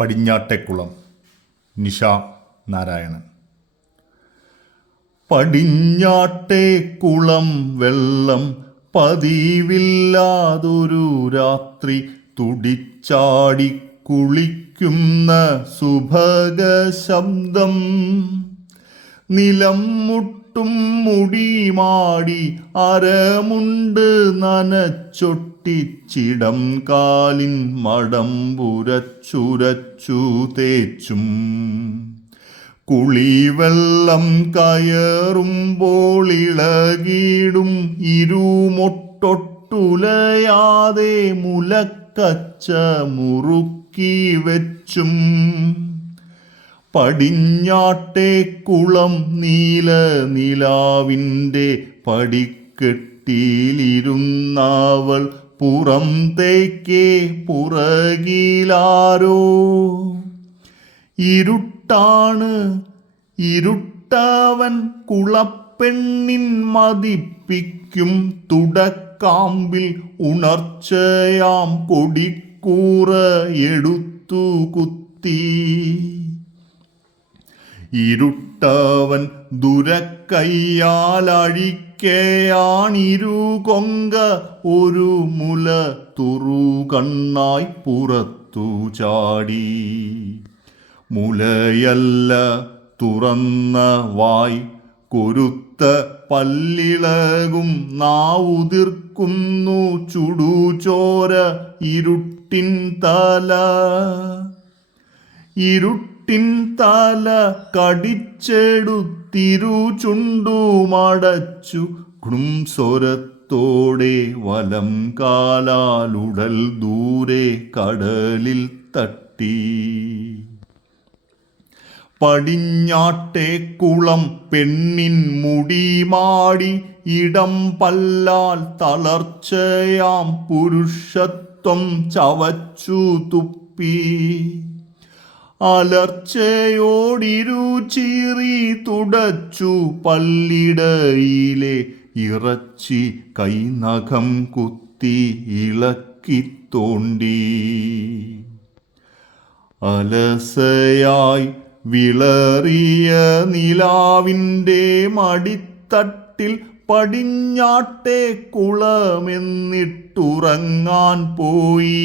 പടിഞ്ഞാട്ടേക്കുളം നിഷ നാരായണൻ. പടിഞ്ഞാട്ടേക്കുളം വെള്ളം പതിവില്ലാതൊരു രാത്രി തുടിച്ചാടി കുളിക്കുന്ന സുഭഗ ശബ്ദം. നിലം മുട്ടും മുടിമാടി അരമുണ്ട് നനച്ചൊട്ടിച്ചിടം കാലിൻ മടമ്പുരച്ചുരച്ചു തേച്ചും കുളിവെള്ളം കയറുമ്പോൾ ഇളകിടും ഇരുമൊട്ടൊട്ടുലയാതെ മുലക്കച്ച മുറുക്കി വെച്ചും പടിഞ്ഞാട്ടേക്കുളം നീല നിലാവിൻ്റെ പടിക്കെട്ടിയിലിരുന്നവൾ പുറം തേക്കേ പുറകിലാരോ. ഇരുട്ടാണ് ഇരുട്ടവൻ കുളപ്പെണ്ണിൻ മതിപ്പിക്കും തുടക്കാമ്പിൽ ഉണർച്ചയാം കൊടിക്കൂറ എടുത്തു കുത്തി. ഇരുട്ടവൻ ദുരക്കയ്യാലഴിക്കയാണിരുകൊങ്ക ഒരു മുല തുറുകണ്ണായി പുറത്തു ചാടി. മുലയല്ല തുറന്ന വായ് കൊരുത്ത പല്ലിളകും നാവുതിർക്കുന്നു ചുടുചോര ഇരുട്ടിൻ തല. ഇരുട്ടിൻ തല കടിച്ചെടുത്തിരു ചുണ്ടുമടച്ചു സ്വരത്തോടെ വലം കാലാലുടൽ ദൂരെ കടലിൽ തട്ടി. പടിഞ്ഞാട്ടേക്കുളം പെണ്ണിൻ മുടിമാടി ഇടം പല്ലാൽ തളർച്ചയാം പുരുഷത്വം ചവച്ചു തുപ്പി. അലർച്ചയോടിരു ചീറി തുടച്ചു പല്ലിടയിലെ ഇറച്ചി കൈനഖം കുത്തി ഇളക്കി തോണ്ടി. അലസയായി വിളറിയ നിലാവിൻ്റെ മടിത്തട്ടിൽ പടിഞ്ഞാട്ടേക്കുളമെന്നിട്ടുറങ്ങാൻ പോയി.